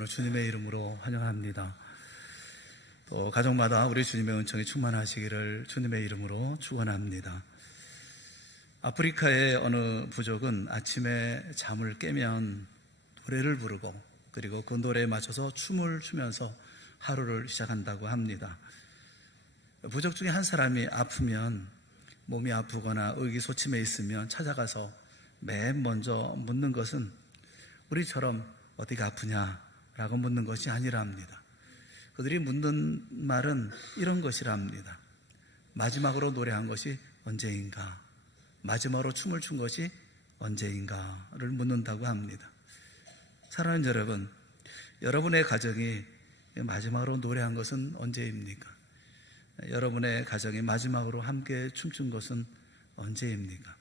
여러분을 주님의 이름으로 환영합니다. 또 가정마다 우리 주님의 은총이 충만하시기를 주님의 이름으로 축원합니다. 아프리카의 어느 부족은 아침에 잠을 깨면 노래를 부르고 그리고 그 노래에 맞춰서 춤을 추면서 하루를 시작한다고 합니다. 부족 중에 한 사람이 아프면, 몸이 아프거나 의기소침해 있으면 찾아가서 맨 먼저 묻는 것은 우리처럼 어디가 아프냐라고 묻는 것이 아니랍니다. 그들이 묻는 말은 이런 것이랍니다. 마지막으로 노래한 것이 언제인가, 마지막으로 춤을 춘 것이 언제인가를 묻는다고 합니다. 사랑하는 여러분, 여러분의 가정이 마지막으로 노래한 것은 언제입니까? 여러분의 가정이 마지막으로 함께 춤춘 것은 언제입니까?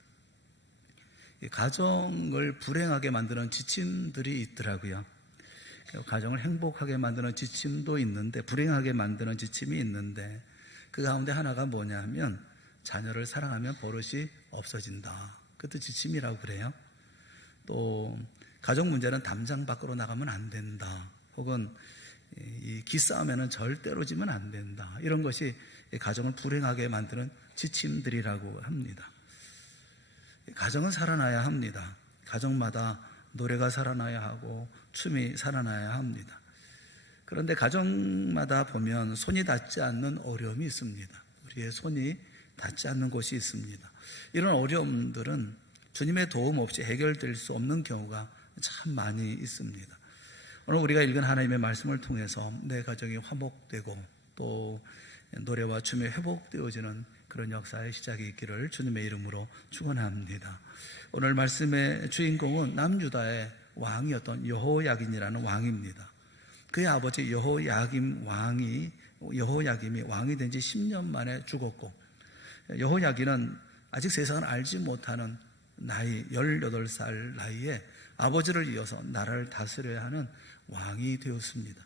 가정을 불행하게 만드는 지침들이 있더라고요. 가정을 행복하게 만드는 지침도 있는데, 불행하게 만드는 지침이 있는데, 그 가운데 하나가 뭐냐 하면 자녀를 사랑하면 버릇이 없어진다. 그것도 지침이라고 그래요. 또 가정 문제는 담장 밖으로 나가면 안 된다. 혹은 이 기싸움에는 절대로 지면 안 된다. 이런 것이 가정을 불행하게 만드는 지침들이라고 합니다. 가정은 살아나야 합니다. 가정마다 노래가 살아나야 하고 춤이 살아나야 합니다. 그런데 가정마다 보면 손이 닿지 않는 어려움이 있습니다. 우리의 손이 닿지 않는 곳이 있습니다. 이런 어려움들은 주님의 도움 없이 해결될 수 없는 경우가 참 많이 있습니다. 오늘 우리가 읽은 하나님의 말씀을 통해서 내 가정이 화목되고 또 노래와 춤이 회복되어지는 그런 역사의 시작이 있기를 주님의 이름으로 축원합니다. 오늘 말씀의 주인공은 남유다의 왕이었던 여호야긴이라는 왕입니다. 그의 아버지 여호야김이 왕이 된 지 10년 만에 죽었고, 여호야긴은 아직 세상을 알지 못하는 나이 18살 나이에 아버지를 이어서 나라를 다스려야 하는 왕이 되었습니다.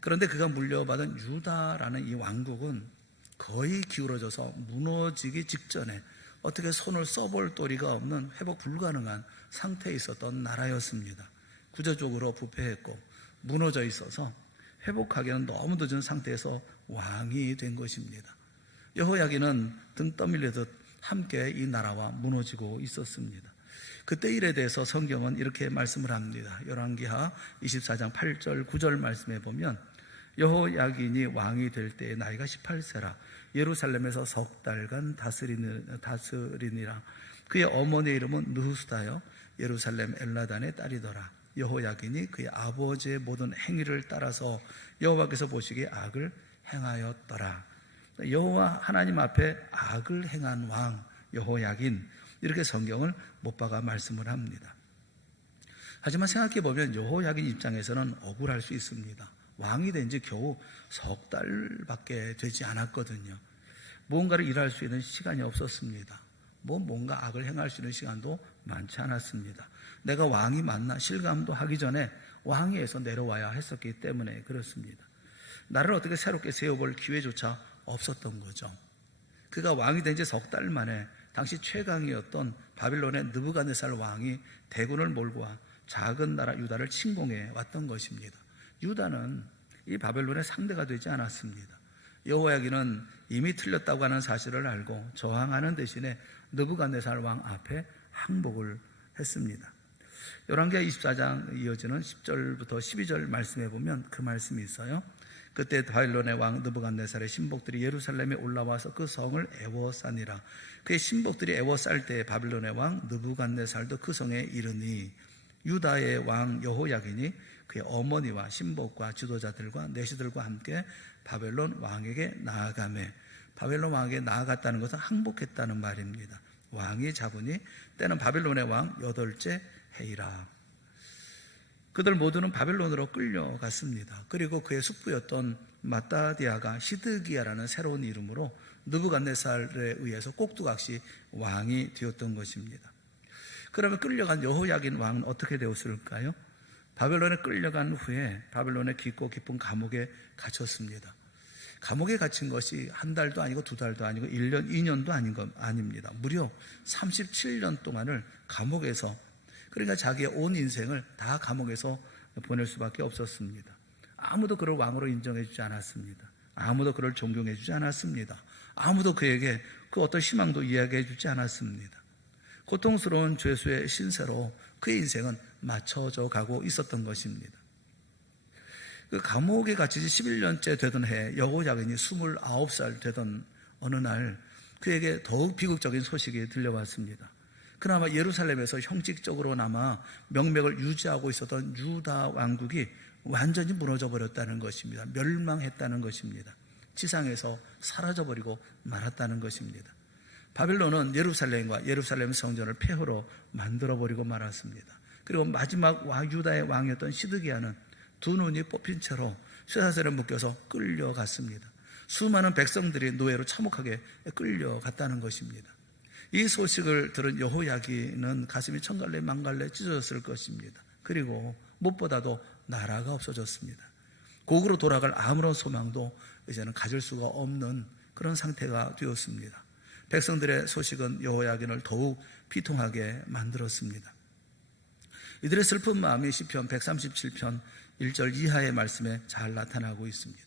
그런데 그가 물려받은 유다라는 이 왕국은 거의 기울어져서 무너지기 직전에 어떻게 손을 써볼 도리가 없는 회복 불가능한 상태에 있었던 나라였습니다. 구조적으로 부패했고 무너져 있어서 회복하기는 너무 늦은 상태에서 왕이 된 것입니다. 여호야긴은 등 떠밀리듯 함께 이 나라와 무너지고 있었습니다. 그때 일에 대해서 성경은 이렇게 말씀을 합니다. 열왕기하 24장 8절 9절 말씀에 보면 여호야긴이 왕이 될 때의 나이가 18세라 예루살렘에서 석 달간 다스리니라. 그의 어머니의 이름은 느후스다요 예루살렘 엘라단의 딸이더라. 여호야긴이 그의 아버지의 모든 행위를 따라서 여호와께서 보시기에 악을 행하였더라. 여호와 하나님 앞에 악을 행한 왕 여호야긴, 이렇게 성경을 못 박아 말씀을 합니다. 하지만 생각해보면 여호야긴 입장에서는 억울할 수 있습니다. 왕이 된 지 겨우 석 달밖에 되지 않았거든요. 무언가를 일할 수 있는 시간이 없었습니다. 뭔가 악을 행할 수 있는 시간도 많지 않았습니다. 내가 왕이 맞나 실감도 하기 전에 왕위에서 내려와야 했었기 때문에 그렇습니다. 나를 어떻게 새롭게 세워볼 기회조차 없었던 거죠. 그가 왕이 된 지 석 달 만에 당시 최강이었던 바빌론의 느부갓네살 왕이 대군을 몰고 와 작은 나라 유다를 침공해 왔던 것입니다. 유다는 이 바벨론의 상대가 되지 않았습니다. 여호야긴은 이미 틀렸다고 하는 사실을 알고 저항하는 대신에 느부갓네살 왕 앞에 항복을 했습니다. 열왕기하 24장 이어지는 10절부터 12절 말씀에 보면 그 말씀이 있어요. 그때 바빌론의 왕 느부갓네살의 신복들이 예루살렘에 올라와서 그 성을 애워싸니라. 그의 신복들이 애워쌀 때 바빌론의 왕 느부갓네살도 그 성에 이르니 유다의 왕 여호야긴이 그의 어머니와 신복과 지도자들과 내시들과 함께 바벨론 왕에게 나아가매, 바벨론 왕에게 나아갔다는 것은 항복했다는 말입니다. 왕이 잡으니 때는 바벨론의 왕 8째 해이라. 그들 모두는 바벨론으로 끌려갔습니다. 그리고 그의 숙부였던 마따디아가 시드기야라는 새로운 이름으로 느부갓네살에 의해서 꼭두각시 왕이 되었던 것입니다. 그러면 끌려간 여호야긴 왕은 어떻게 되었을까요? 바벨론에 끌려간 후에 바벨론의 깊고 깊은 감옥에 갇혔습니다. 감옥에 갇힌 것이 한 달도 아니고 두 달도 아니고 1년, 2년도 아닙니다. 무려 37년 동안을 감옥에서, 그러니까 자기의 온 인생을 다 감옥에서 보낼 수밖에 없었습니다. 아무도 그를 왕으로 인정해 주지 않았습니다. 아무도 그를 존경해 주지 않았습니다. 아무도 그에게 그 어떤 희망도 이야기해 주지 않았습니다. 고통스러운 죄수의 신세로 그의 인생은 맞춰져 가고 있었던 것입니다. 그 감옥에 갇힌 지 11년째 되던 해 여호야긴이 29살 되던 어느 날 그에게 더욱 비극적인 소식이 들려왔습니다. 그나마 예루살렘에서 형식적으로나마 명맥을 유지하고 있었던 유다 왕국이 완전히 무너져 버렸다는 것입니다. 멸망했다는 것입니다. 지상에서 사라져버리고 말았다는 것입니다. 바빌론은 예루살렘과 예루살렘 성전을 폐허로 만들어버리고 말았습니다. 그리고 마지막 유다의 왕이었던 시드기야는 두 눈이 뽑힌 채로 쇠사슬에 묶여서 끌려갔습니다. 수많은 백성들이 노예로 참혹하게 끌려갔다는 것입니다. 이 소식을 들은 여호야긴은 가슴이 천갈래 만갈래 찢어졌을 것입니다. 그리고 무엇보다도 나라가 없어졌습니다. 고국으로 돌아갈 아무런 소망도 이제는 가질 수가 없는 그런 상태가 되었습니다. 백성들의 소식은 여호야긴을 더욱 비통하게 만들었습니다. 이들의 슬픈 마음이 시편 137편 1절 이하의 말씀에 잘 나타나고 있습니다.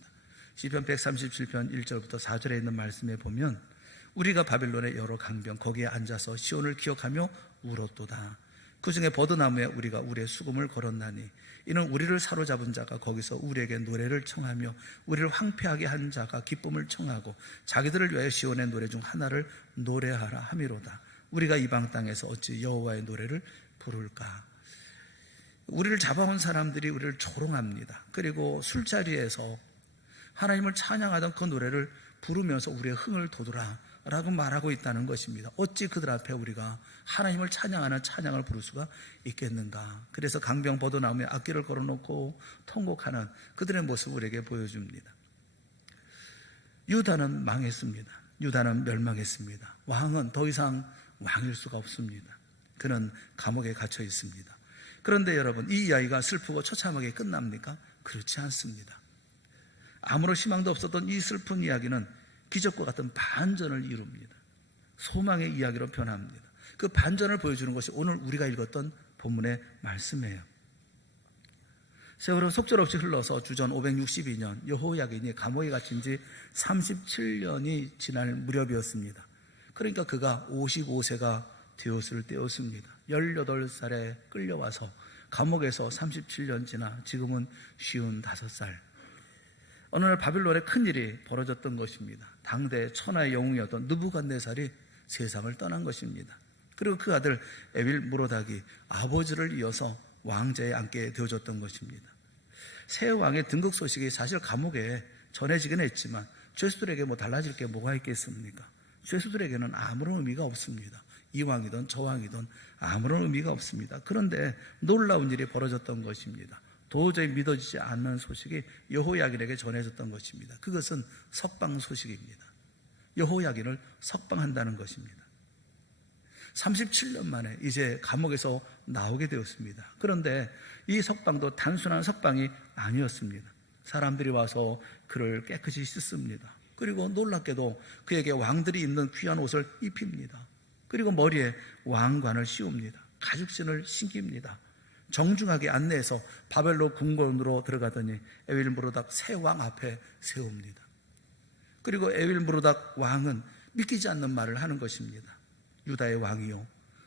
시편 137편 1절부터 4절에 있는 말씀에 보면 우리가 바빌론의 여러 강변 거기에 앉아서 시온을 기억하며 울었도다. 그 중에 버드나무에 우리가 우리의 수금을 걸었나니 이는 우리를 사로잡은 자가 거기서 우리에게 노래를 청하며 우리를 황폐하게 한 자가 기쁨을 청하고 자기들을 위하여 시온의 노래 중 하나를 노래하라 함이로다. 우리가 이방 땅에서 어찌 여호와의 노래를 부를까. 우리를 잡아온 사람들이 우리를 조롱합니다. 그리고 술자리에서 하나님을 찬양하던 그 노래를 부르면서 우리의 흥을 돋우라 라고 말하고 있다는 것입니다. 어찌 그들 앞에 우리가 하나님을 찬양하는 찬양을 부를 수가 있겠는가. 그래서 강병 버드나무에 악기를 걸어놓고 통곡하는 그들의 모습을 우리에게 보여줍니다. 유다는 망했습니다. 유다는 멸망했습니다. 왕은 더 이상 왕일 수가 없습니다. 그는 감옥에 갇혀 있습니다. 그런데 여러분, 이 이야기가 슬프고 처참하게 끝납니까? 그렇지 않습니다. 아무런 희망도 없었던 이 슬픈 이야기는 기적과 같은 반전을 이룹니다. 소망의 이야기로 변합니다. 그 반전을 보여주는 것이 오늘 우리가 읽었던 본문의 말씀이에요. 세월은 속절없이 흘러서 주전 562년 여호야긴이 감옥에 갇힌 지 37년이 지날 무렵이었습니다. 그러니까 그가 55세가 되었을 때였습니다. 18살에 끌려와서 감옥에서 37년 지나 지금은 55살. 어느 날 바빌론에 큰일이 벌어졌던 것입니다. 당대 천하의 영웅이었던 느부갓네살이 세상을 떠난 것입니다. 그리고 그 아들 에빌므로닥이 아버지를 이어서 왕좌에 앉게 되어졌던 것입니다. 새 왕의 등극 소식이 사실 감옥에 전해지긴 했지만 죄수들에게 달라질 게 뭐가 있겠습니까? 죄수들에게는 아무런 의미가 없습니다. 이 왕이든 저 왕이든 아무런 의미가 없습니다. 그런데 놀라운 일이 벌어졌던 것입니다. 도저히 믿어지지 않는 소식이 여호야긴에게 전해졌던 것입니다. 그것은 석방 소식입니다. 여호야긴을 석방한다는 것입니다. 37년 만에 이제 감옥에서 나오게 되었습니다. 그런데 이 석방도 단순한 석방이 아니었습니다. 사람들이 와서 그를 깨끗이 씻습니다. 그리고 놀랍게도 그에게 왕들이 입는 귀한 옷을 입힙니다. 그리고 머리에 왕관을 씌웁니다. 가죽신을 신깁니다. 정중하게 안내해서 바벨론 궁궐으로 들어가더니 에빌므로닥 새 왕 앞에 세웁니다. 그리고 에빌므로닥 왕은 믿기지 않는 말을 하는 것입니다. 유다의 왕이요,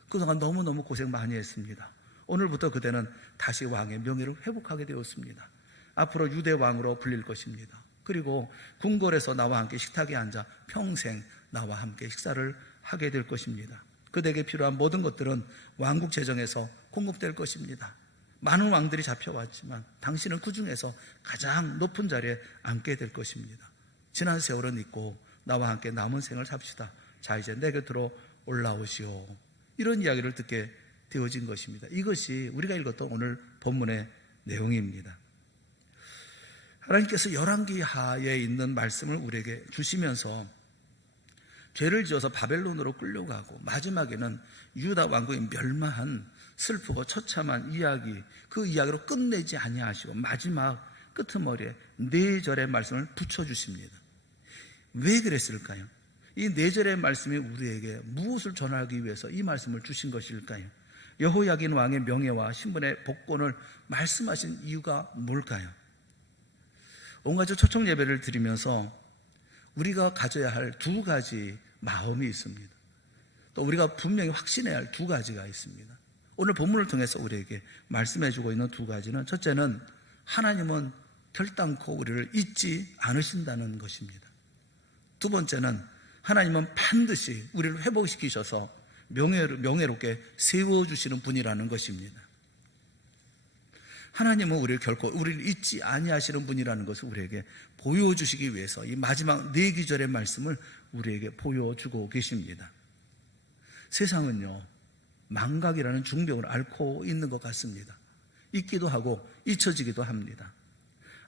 그동안 너무너무 고생 많이 했습니다. 오늘부터 그대는 다시 왕의 명예를 회복하게 되었습니다. 앞으로 유대 왕으로 불릴 것입니다. 그리고 궁궐에서 나와 함께 식탁에 앉아 평생 나와 함께 식사를 하게 될 것입니다. 그대에게 필요한 모든 것들은 왕국 재정에서 공급될 것입니다. 많은 왕들이 잡혀왔지만 당신은 그 중에서 가장 높은 자리에 앉게 될 것입니다. 지난 세월은 잊고 나와 함께 남은 생을 삽시다. 자, 이제 내 곁으로 올라오시오. 이런 이야기를 듣게 되어진 것입니다. 이것이 우리가 읽었던 오늘 본문의 내용입니다. 하나님께서 열왕기 하에 있는 말씀을 우리에게 주시면서 죄를 지어서 바벨론으로 끌려가고 마지막에는 유다 왕국이 멸망한 슬프고 처참한 이야기, 그 이야기로 끝내지 아니하시고 마지막 끄트머리에 4절의 말씀을 붙여주십니다. 왜 그랬을까요? 이 4절의 말씀이 우리에게 무엇을 전하기 위해서 이 말씀을 주신 것일까요? 여호야긴 왕의 명예와 신분의 복권을 말씀하신 이유가 뭘까요? 온가족 초청 예배를 드리면서 우리가 가져야 할 두 가지 마음이 있습니다. 또 우리가 분명히 확신해야 할 두 가지가 있습니다. 오늘 본문을 통해서 우리에게 말씀해 주고 있는 두 가지는, 첫째는 하나님은 결단코 우리를 잊지 않으신다는 것입니다. 두 번째는 하나님은 반드시 우리를 회복시키셔서 명예롭게 세워주시는 분이라는 것입니다. 하나님은 우리를 잊지 아니하시는 분이라는 것을 우리에게 보여주시기 위해서 이 마지막 네 구절의 말씀을 우리에게 보여주고 계십니다. 세상은요, 망각이라는 중병을 앓고 있는 것 같습니다. 잊기도 하고 잊혀지기도 합니다.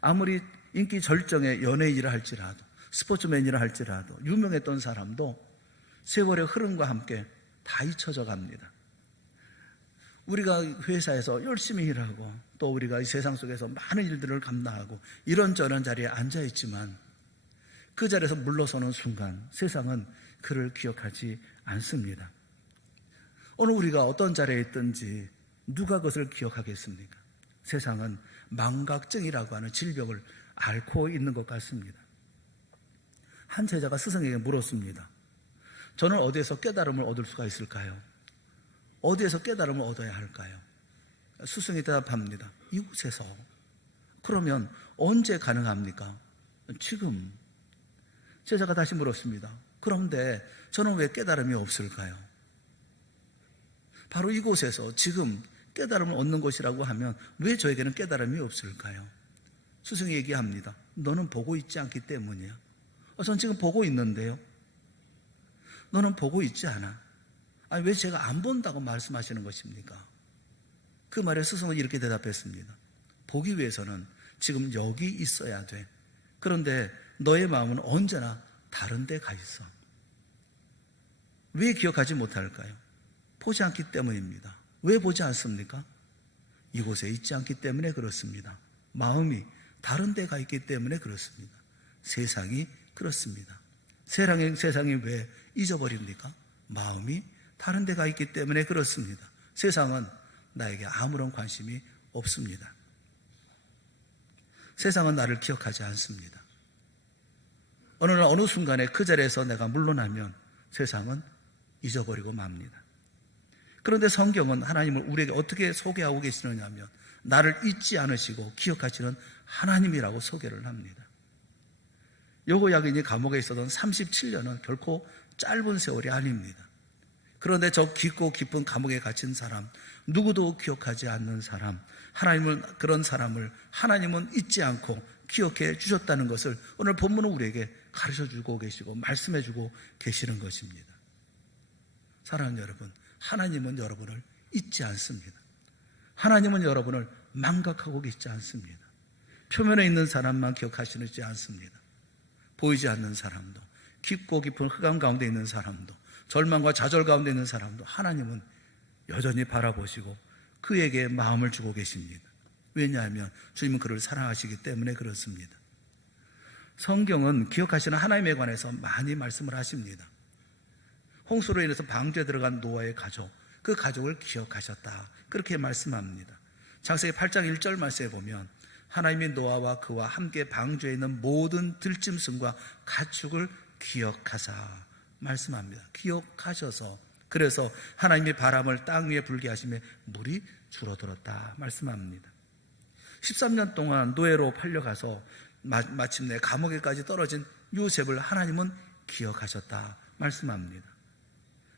아무리 인기 절정의 연예인이라 할지라도, 스포츠맨이라 할지라도, 유명했던 사람도 세월의 흐름과 함께 다 잊혀져 갑니다. 우리가 회사에서 열심히 일하고 또 우리가 이 세상 속에서 많은 일들을 감당하고 이런저런 자리에 앉아 있지만 그 자리에서 물러서는 순간 세상은 그를 기억하지 않습니다. 오늘 우리가 어떤 자리에 있든지 누가 그것을 기억하겠습니까? 세상은 망각증이라고 하는 질병을 앓고 있는 것 같습니다. 한 제자가 스승에게 물었습니다. 저는 어디에서 깨달음을 얻을 수가 있을까요? 어디에서 깨달음을 얻어야 할까요? 스승이 대답합니다. 이곳에서. 그러면 언제 가능합니까? 지금. 제자가 다시 물었습니다. 그런데 저는 왜 깨달음이 없을까요? 바로 이곳에서 지금 깨달음을 얻는 것이라고 하면 왜 저에게는 깨달음이 없을까요? 스승이 얘기합니다. 너는 보고 있지 않기 때문이야. 전 지금 보고 있는데요. 너는 보고 있지 않아. 아니, 왜 제가 안 본다고 말씀하시는 것입니까? 그 말에 스승은 이렇게 대답했습니다. 보기 위해서는 지금 여기 있어야 돼. 그런데 너의 마음은 언제나 다른 데 가 있어. 왜 기억하지 못할까요? 보지 않기 때문입니다. 왜 보지 않습니까? 이곳에 있지 않기 때문에 그렇습니다. 마음이 다른 데 가 있기 때문에 그렇습니다. 세상이 그렇습니다. 세상이 왜 잊어버립니까? 마음이 다른 데 가 있기 때문에 그렇습니다. 세상은 나에게 아무런 관심이 없습니다. 세상은 나를 기억하지 않습니다. 어느 날 어느 순간에 그 자리에서 내가 물러나면 세상은 잊어버리고 맙니다. 그런데 성경은 하나님을 우리에게 어떻게 소개하고 계시느냐 하면 나를 잊지 않으시고 기억하시는 하나님이라고 소개를 합니다. 여호야긴이 감옥에 있었던 37년은 결코 짧은 세월이 아닙니다. 그런데 저 깊고 깊은 감옥에 갇힌 사람, 누구도 기억하지 않는 사람, 그런 사람을 하나님은 잊지 않고 기억해 주셨다는 것을 오늘 본문은 우리에게 가르쳐주고 계시고 말씀해주고 계시는 것입니다. 사랑하는 여러분, 하나님은 여러분을 잊지 않습니다. 하나님은 여러분을 망각하고 있지 않습니다. 표면에 있는 사람만 기억하시지 않습니다. 보이지 않는 사람도, 깊고 깊은 흑암 가운데 있는 사람도, 절망과 좌절 가운데 있는 사람도 하나님은 여전히 바라보시고 그에게 마음을 주고 계십니다. 왜냐하면 주님은 그를 사랑하시기 때문에 그렇습니다. 성경은 기억하시는 하나님에 관해서 많이 말씀을 하십니다. 홍수로 인해서 방주에 들어간 노아의 가족, 그 가족을 기억하셨다, 그렇게 말씀합니다. 창세기 8장 1절 말씀에 보면 하나님이 노아와 그와 함께 방주에 있는 모든 들짐승과 가축을 기억하사 말씀합니다. 기억하셔서, 그래서 하나님이 바람을 땅 위에 불게 하심에 물이 줄어들었다 말씀합니다. 13년 동안 노예로 팔려가서 마침내 감옥에까지 떨어진 요셉을 하나님은 기억하셨다 말씀합니다.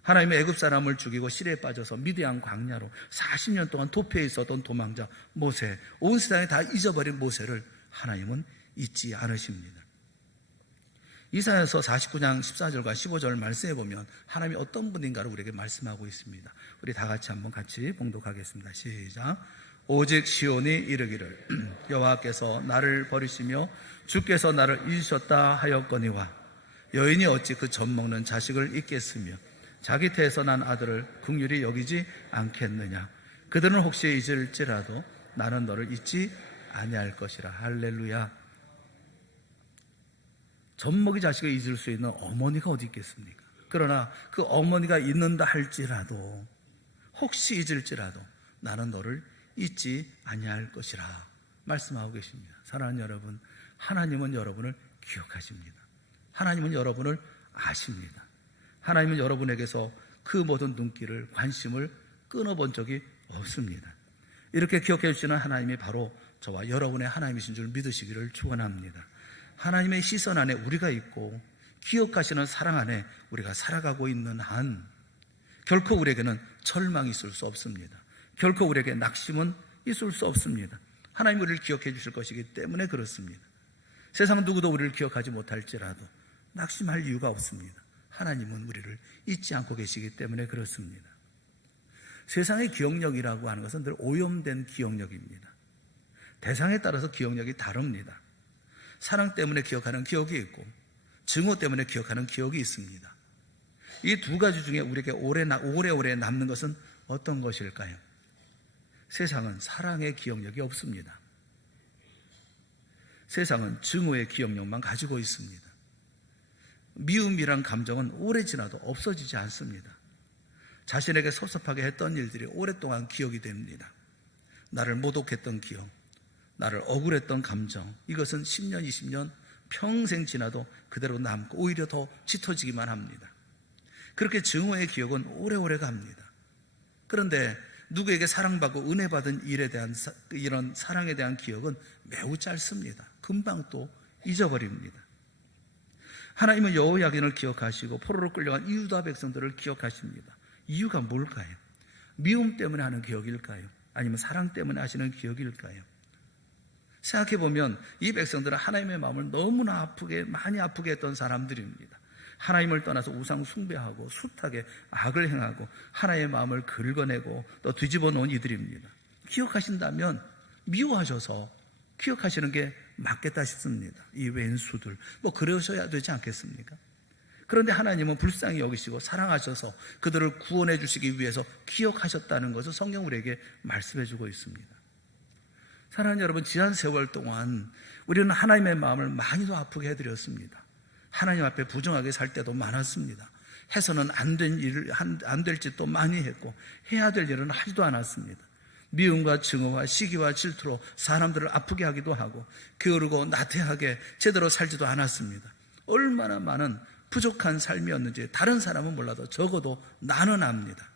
하나님의 애굽 사람을 죽이고 시리에 빠져서 미디안 광야로 40년 동안 도피해 있었던 도망자 모세, 온 세상에 다 잊어버린 모세를 하나님은 잊지 않으십니다. 이사야서 49장 14절과 15절 말씀해 보면 하나님이 어떤 분인가를 우리에게 말씀하고 있습니다. 우리 다 같이 한번 같이 봉독하겠습니다. 시작. 오직 시온이 이르기를 여호와께서 나를 버리시며 주께서 나를 잊으셨다 하였거니와 여인이 어찌 그 젖먹는 자식을 잊겠으며 자기 태에서 난 아들을 긍휼히 여기지 않겠느냐. 그들은 혹시 잊을지라도 나는 너를 잊지 아니할 것이라. 할렐루야. 젖먹이 자식을 잊을 수 있는 어머니가 어디 있겠습니까? 그러나 그 어머니가 잊는다 할지라도 혹시 잊을지라도 나는 너를 잊지 아니할 것이라 말씀하고 계십니다. 사랑하는 여러분, 하나님은 여러분을 기억하십니다. 하나님은 여러분을 아십니다. 하나님은 여러분에게서 그 모든 눈길을, 관심을 끊어본 적이 없습니다. 이렇게 기억해 주시는 하나님이 바로 저와 여러분의 하나님이신 줄 믿으시기를 축원합니다. 하나님의 시선 안에 우리가 있고 기억하시는 사랑 안에 우리가 살아가고 있는 한 결코 우리에게는 절망이 있을 수 없습니다. 결코 우리에게 낙심은 있을 수 없습니다. 하나님 우리를 기억해 주실 것이기 때문에 그렇습니다. 세상 누구도 우리를 기억하지 못할지라도 낙심할 이유가 없습니다. 하나님은 우리를 잊지 않고 계시기 때문에 그렇습니다. 세상의 기억력이라고 하는 것은 늘 오염된 기억력입니다. 대상에 따라서 기억력이 다릅니다. 사랑 때문에 기억하는 기억이 있고 증오 때문에 기억하는 기억이 있습니다. 이 두 가지 중에 우리에게 오래오래 남는 것은 어떤 것일까요? 세상은 사랑의 기억력이 없습니다. 세상은 증오의 기억력만 가지고 있습니다. 미움이란 감정은 오래 지나도 없어지지 않습니다. 자신에게 섭섭하게 했던 일들이 오랫동안 기억이 됩니다. 나를 모독했던 기억, 나를 억울했던 감정, 이것은 10년, 20년, 평생 지나도 그대로 남고 오히려 더 짙어지기만 합니다. 그렇게 증오의 기억은 오래오래 갑니다. 그런데 누구에게 사랑받고 은혜받은 일에 대한 이런 사랑에 대한 기억은 매우 짧습니다. 금방 또 잊어버립니다. 하나님은 여호야긴을 기억하시고 포로로 끌려간 유다 백성들을 기억하십니다. 이유가 뭘까요? 미움 때문에 하는 기억일까요? 아니면 사랑 때문에 하시는 기억일까요? 생각해보면 이 백성들은 하나님의 마음을 너무나 많이 아프게 했던 사람들입니다. 하나님을 떠나서 우상 숭배하고 숱하게 악을 행하고 하나님의 마음을 긁어내고 또 뒤집어 놓은 이들입니다. 기억하신다면 미워하셔서 기억하시는 게 맞겠다 싶습니다. 이 왼수들 그러셔야 되지 않겠습니까? 그런데 하나님은 불쌍히 여기시고 사랑하셔서 그들을 구원해 주시기 위해서 기억하셨다는 것을 성경 우리에게 말씀해 주고 있습니다. 사랑하는 여러분, 지난 세월 동안 우리는 하나님의 마음을 많이도 아프게 해드렸습니다. 하나님 앞에 부정하게 살 때도 많았습니다. 해서는 안 될 짓도 많이 했고 해야 될 일은 하지도 않았습니다. 미움과 증오와 시기와 질투로 사람들을 아프게 하기도 하고 게으르고 나태하게 제대로 살지도 않았습니다. 얼마나 많은 부족한 삶이었는지 다른 사람은 몰라도 적어도 나는 압니다.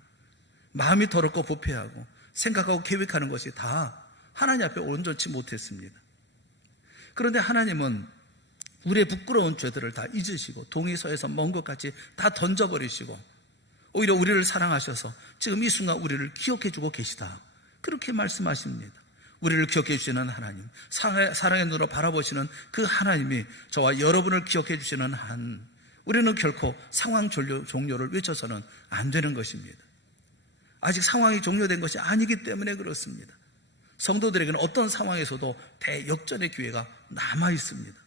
마음이 더럽고 부패하고 생각하고 계획하는 것이 다 하나님 앞에 온전치 못했습니다. 그런데 하나님은 우리의 부끄러운 죄들을 다 잊으시고 동의서에서 먼 것 같이 다 던져버리시고 오히려 우리를 사랑하셔서 지금 이 순간 우리를 기억해주고 계시다, 그렇게 말씀하십니다. 우리를 기억해 주시는 하나님, 사랑의 눈으로 바라보시는 그 하나님이 저와 여러분을 기억해 주시는 한 우리는 결코 상황 종료를 외쳐서는 안 되는 것입니다. 아직 상황이 종료된 것이 아니기 때문에 그렇습니다. 성도들에게는 어떤 상황에서도 대역전의 기회가 남아 있습니다.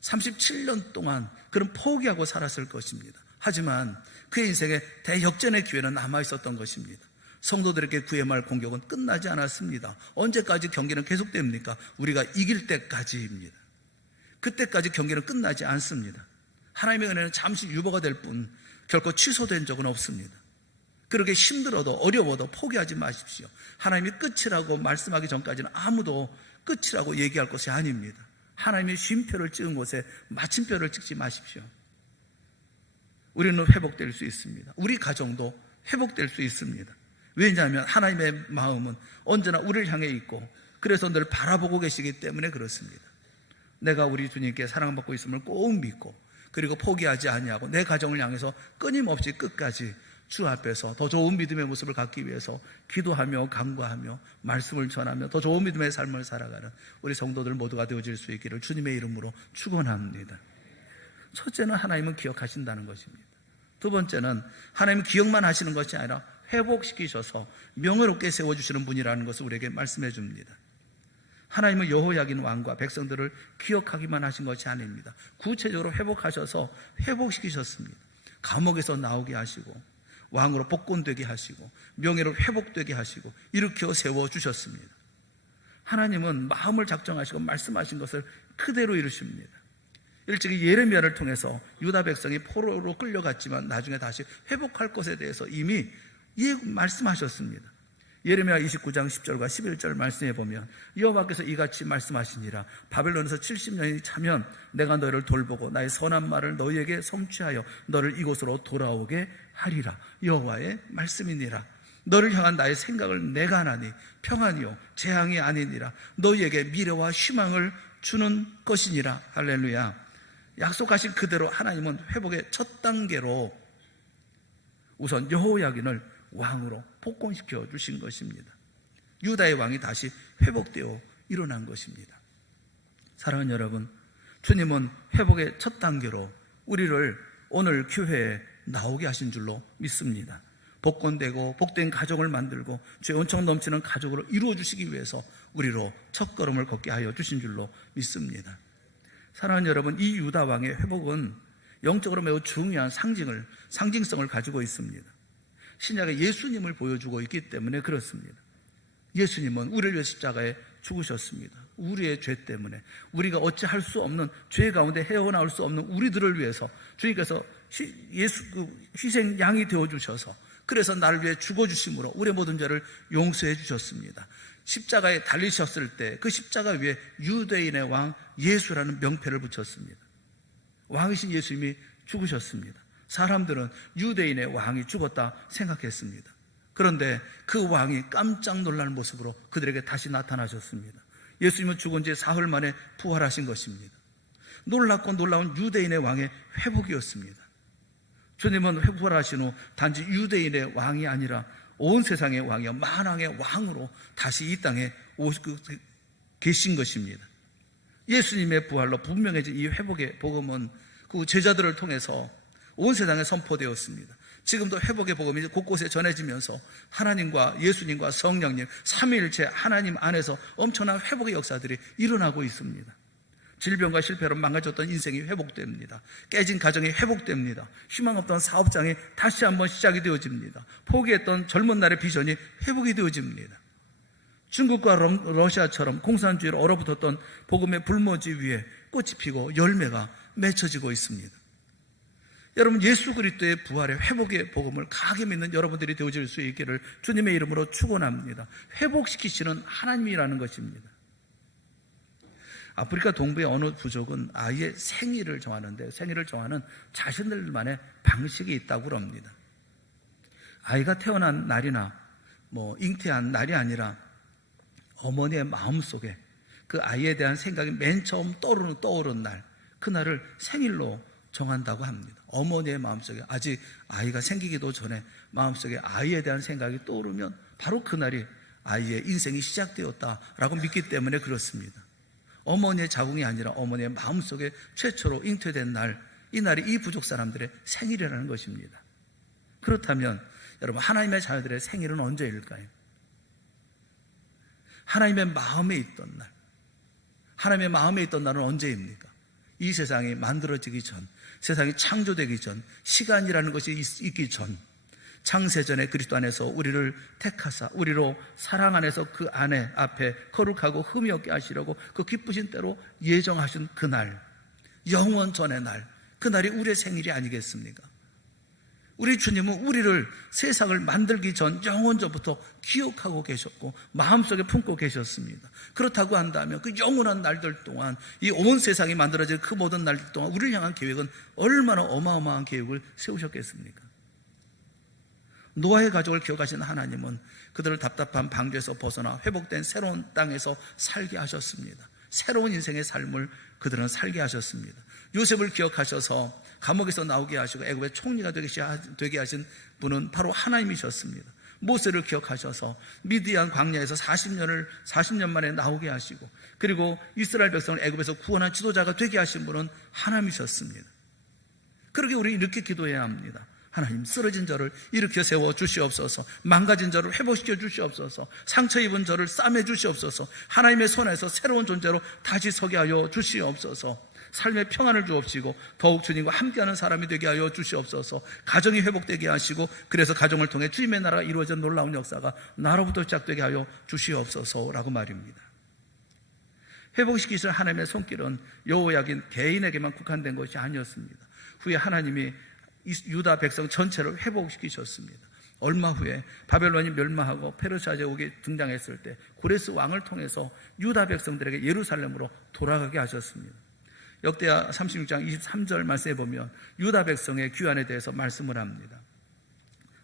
37년 동안 그런 포기하고 살았을 것입니다. 하지만 그의 인생에 대역전의 기회는 남아 있었던 것입니다. 성도들에게 그의 말 공격은 끝나지 않았습니다. 언제까지 경기는 계속됩니까? 우리가 이길 때까지입니다. 그때까지 경기는 끝나지 않습니다. 하나님의 은혜는 잠시 유보가 될 뿐 결코 취소된 적은 없습니다. 그렇게 힘들어도 어려워도 포기하지 마십시오. 하나님이 끝이라고 말씀하기 전까지는 아무도 끝이라고 얘기할 것이 아닙니다. 하나님이 쉼표를 찍은 곳에 마침표를 찍지 마십시오. 우리는 회복될 수 있습니다. 우리 가정도 회복될 수 있습니다. 왜냐하면 하나님의 마음은 언제나 우리를 향해 있고 그래서 늘 바라보고 계시기 때문에 그렇습니다. 내가 우리 주님께 사랑받고 있음을 꼭 믿고 그리고 포기하지 아니하고 내 가정을 향해서 끊임없이 끝까지 주 앞에서 더 좋은 믿음의 모습을 갖기 위해서 기도하며 간구하며 말씀을 전하며 더 좋은 믿음의 삶을 살아가는 우리 성도들 모두가 되어질 수 있기를 주님의 이름으로 축원합니다. 첫째는 하나님은 기억하신다는 것입니다. 두 번째는 하나님은 기억만 하시는 것이 아니라 회복시키셔서 명예롭게 세워주시는 분이라는 것을 우리에게 말씀해 줍니다. 하나님은 여호야긴 왕과 백성들을 기억하기만 하신 것이 아닙니다. 구체적으로 회복하셔서 회복시키셨습니다. 감옥에서 나오게 하시고 왕으로 복권되게 하시고 명예로 회복되게 하시고 일으켜 세워주셨습니다. 하나님은 마음을 작정하시고 말씀하신 것을 그대로 이루십니다. 일찍이 예레미야를 통해서 유다 백성이 포로로 끌려갔지만 나중에 다시 회복할 것에 대해서 이미 말씀하셨습니다. 예레미야 29장 10절과 11절 말씀해 보면 여호와께서 이같이 말씀하시니라. 바벨론에서 70년이 차면 내가 너희를 돌보고 나의 선한 말을 너희에게 성취하여 너를 이곳으로 돌아오게 하리라. 여호와의 말씀이니라. 너를 향한 나의 생각을 내가 하나니 평안이요 재앙이 아니니라. 너희에게 미래와 희망을 주는 것이니라. 할렐루야. 약속하신 그대로 하나님은 회복의 첫 단계로 우선 여호야긴을 왕으로 복권시켜 주신 것입니다. 유다의 왕이 다시 회복되어 일어난 것입니다. 사랑하는 여러분, 주님은 회복의 첫 단계로 우리를 오늘 교회에 나오게 하신 줄로 믿습니다. 복권되고 복된 가족을 만들고 주의 은총 넘치는 가족으로 이루어 주시기 위해서 우리로 첫걸음을 걷게 하여 주신 줄로 믿습니다. 사랑하는 여러분, 이 유다 왕의 회복은 영적으로 매우 중요한 상징성을 가지고 있습니다. 신약에 예수님을 보여주고 있기 때문에 그렇습니다. 예수님은 우리를 위해 십자가에 죽으셨습니다. 우리의 죄 때문에, 우리가 어찌할 수 없는 죄 가운데 헤어나올 수 없는 우리들을 위해서 주님께서 희생 양이 되어주셔서, 그래서 나를 위해 죽어주심으로 우리의 모든 죄를 용서해 주셨습니다. 십자가에 달리셨을 때 그 십자가 위에 유대인의 왕 예수라는 명패를 붙였습니다. 왕이신 예수님이 죽으셨습니다. 사람들은 유대인의 왕이 죽었다 생각했습니다. 그런데 그 왕이 깜짝 놀랄 모습으로 그들에게 다시 나타나셨습니다. 예수님은 죽은 지 사흘 만에 부활하신 것입니다. 놀랍고 놀라운 유대인의 왕의 회복이었습니다. 주님은 부활하신 후 단지 유대인의 왕이 아니라 온 세상의 왕이요 만왕의 왕으로 다시 이 땅에 계신 것입니다. 예수님의 부활로 분명해진 이 회복의 복음은 그 제자들을 통해서 온 세상에 선포되었습니다. 지금도 회복의 복음이 곳곳에 전해지면서 하나님과 예수님과 성령님 삼위일체 하나님 안에서 엄청난 회복의 역사들이 일어나고 있습니다. 질병과 실패로 망가졌던 인생이 회복됩니다. 깨진 가정이 회복됩니다. 희망 없던 사업장이 다시 한번 시작이 되어집니다. 포기했던 젊은 날의 비전이 회복이 되어집니다. 중국과 러시아처럼 공산주의로 얼어붙었던 복음의 불모지 위에 꽃이 피고 열매가 맺혀지고 있습니다. 여러분, 예수 그리스도의 부활의 회복의 복음을 강하게 믿는 여러분들이 되어질 수 있기를 주님의 이름으로 축원합니다. 회복시키시는 하나님이라는 것입니다. 아프리카 동부의 어느 부족은 아이의 생일을 정하는데, 생일을 정하는 자신들만의 방식이 있다고 그럽니다. 아이가 태어난 날이나 잉태한 날이 아니라 어머니의 마음속에 그 아이에 대한 생각이 맨 처음 떠오르는 날, 그날을 생일로 정한다고 합니다. 어머니의 마음속에, 아직 아이가 생기기도 전에 마음속에 아이에 대한 생각이 떠오르면 바로 그날이 아이의 인생이 시작되었다라고 믿기 때문에 그렇습니다. 어머니의 자궁이 아니라 어머니의 마음속에 최초로 잉태된 날, 이 날이 이 부족 사람들의 생일이라는 것입니다. 그렇다면 여러분, 하나님의 자녀들의 생일은 언제일까요? 하나님의 마음에 있던 날, 하나님의 마음에 있던 날은 언제입니까? 이 세상이 만들어지기 전, 세상이 창조되기 전, 시간이라는 것이 있기 전, 창세전에 그리스도 안에서 우리를 택하사 우리로 사랑 안에서 그 안에 앞에 거룩하고 흠이 없게 하시려고 그 기쁘신 때로 예정하신 그날, 영원 전의 날, 그날이 우리의 생일이 아니겠습니까? 우리 주님은 우리를 세상을 만들기 전 영원 전부터 기억하고 계셨고 마음속에 품고 계셨습니다. 그렇다고 한다면 그 영원한 날들 동안, 이 온 세상이 만들어질 그 모든 날들 동안 우리를 향한 계획은 얼마나 어마어마한 계획을 세우셨겠습니까? 노아의 가족을 기억하시는 하나님은 그들을 답답한 방주에서 벗어나 회복된 새로운 땅에서 살게 하셨습니다. 새로운 인생의 삶을 그들은 살게 하셨습니다. 요셉을 기억하셔서 감옥에서 나오게 하시고 애굽의 총리가 되게 하신 분은 바로 하나님이셨습니다. 모세를 기억하셔서 미디안 광야에서 40년 만에 나오게 하시고, 그리고 이스라엘 백성을 애굽에서 구원한 지도자가 되게 하신 분은 하나님이셨습니다. 그러게 우리 이렇게 기도해야 합니다. 하나님, 쓰러진 저를 일으켜 세워 주시옵소서. 망가진 저를 회복시켜 주시옵소서. 상처 입은 저를 싸매 주시옵소서. 하나님의 손에서 새로운 존재로 다시 서게 하여 주시옵소서. 삶의 평안을 주옵시고 더욱 주님과 함께하는 사람이 되게 하여 주시옵소서. 가정이 회복되게 하시고, 그래서 가정을 통해 주님의 나라가 이루어진 놀라운 역사가 나로부터 시작되게 하여 주시옵소서라고 말입니다. 회복시키실 하나님의 손길은 여호야긴 개인에게만 국한된 것이 아니었습니다. 후에 하나님이 유다 백성 전체를 회복시키셨습니다. 얼마 후에 바벨론이 멸망하고 페르시아 제국이 등장했을 때 고레스 왕을 통해서 유다 백성들에게 예루살렘으로 돌아가게 하셨습니다. 역대하 36장 23절 말씀에 보면 유다 백성의 귀환에 대해서 말씀을 합니다.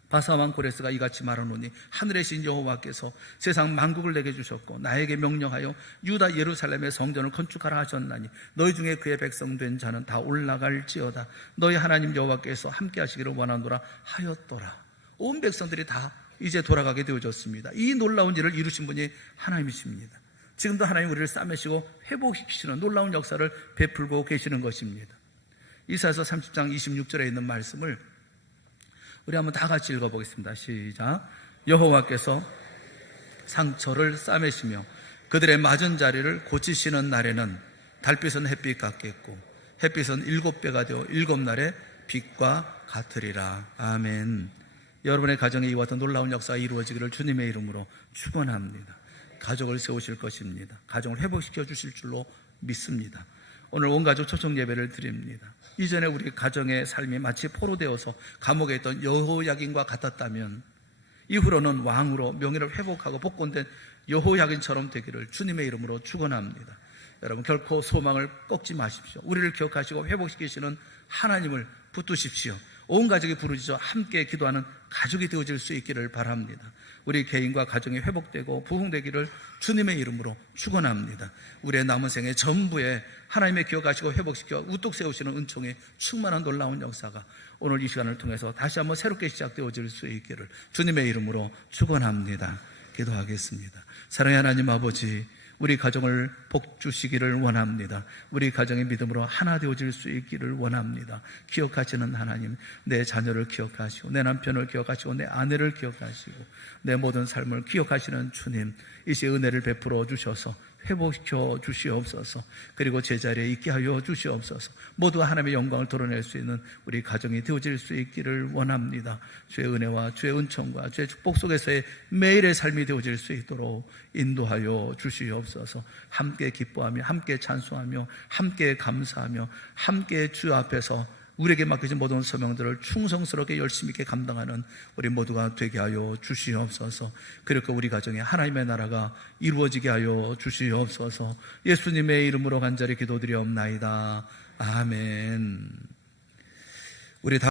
바사왕 고레스가 이같이 말하노니 하늘의 신 여호와께서 세상 만국을 내게 주셨고 나에게 명령하여 유다 예루살렘의 성전을 건축하라 하셨나니 너희 중에 그의 백성 된 자는 다 올라갈지어다. 너희 하나님 여호와께서 함께 하시기를 원하노라 하였더라. 온 백성들이 다 이제 돌아가게 되어졌습니다. 이 놀라운 일을 이루신 분이 하나님이십니다. 지금도 하나님 우리를 싸매시고 회복시키시는 놀라운 역사를 베풀고 계시는 것입니다. 이사야서 30장 26절에 있는 말씀을 우리 한번 다 같이 읽어보겠습니다. 시작. 여호와께서 상처를 싸매시며 그들의 맞은 자리를 고치시는 날에는 달빛은 햇빛 같겠고 햇빛은 7배가 되어 7날의 빛과 같으리라. 아멘. 여러분의 가정에 이와 같은 놀라운 역사가 이루어지기를 주님의 이름으로 축원합니다. 가족을 세우실 것입니다. 가정을 회복시켜 주실 줄로 믿습니다. 오늘 온 가족 초청 예배를 드립니다. 이전에 우리 가정의 삶이 마치 포로되어서 감옥에 있던 여호야긴과 같았다면 이후로는 왕으로 명예를 회복하고 복권된 여호야긴처럼 되기를 주님의 이름으로 축원합니다. 여러분 결코 소망을 꺾지 마십시오. 우리를 기억하시고 회복시키시는 하나님을 붙드십시오. 온 가족이 부르짖어 함께 기도하는 가족이 되어질 수 있기를 바랍니다. 우리 개인과 가정이 회복되고 부흥되기를 주님의 이름으로 축원합니다. 우리의 남은 생애 전부에 하나님의 기억하시고 회복시켜 우뚝 세우시는 은총의 충만한 놀라운 역사가 오늘 이 시간을 통해서 다시 한번 새롭게 시작되어질 수 있기를 주님의 이름으로 축원합니다. 기도하겠습니다. 사랑의 하나님 아버지, 우리 가정을 복 주시기를 원합니다. 우리 가정의 믿음으로 하나 되어질 수 있기를 원합니다. 기억하시는 하나님, 내 자녀를 기억하시고 내 남편을 기억하시고 내 아내를 기억하시고 내 모든 삶을 기억하시는 주님, 이제 은혜를 베풀어 주셔서 회복시켜 주시옵소서. 그리고 제자리에 있게 하여 주시옵소서. 모두가 하나님의 영광을 드러낼 수 있는 우리 가정이 되어질 수 있기를 원합니다. 주의 은혜와 주의 은총과 주의 축복 속에서의 매일의 삶이 되어질 수 있도록 인도하여 주시옵소서. 함께 기뻐하며 함께 찬송하며 함께 감사하며 함께 주 앞에서 우리에게 맡겨진 모든 소명들을 충성스럽게 열심히 있게 감당하는 우리 모두가 되게 하여 주시옵소서. 그리고 우리 가정에 하나님의 나라가 이루어지게 하여 주시옵소서. 예수님의 이름으로 간절히 기도드리옵나이다. 아멘. 우리 다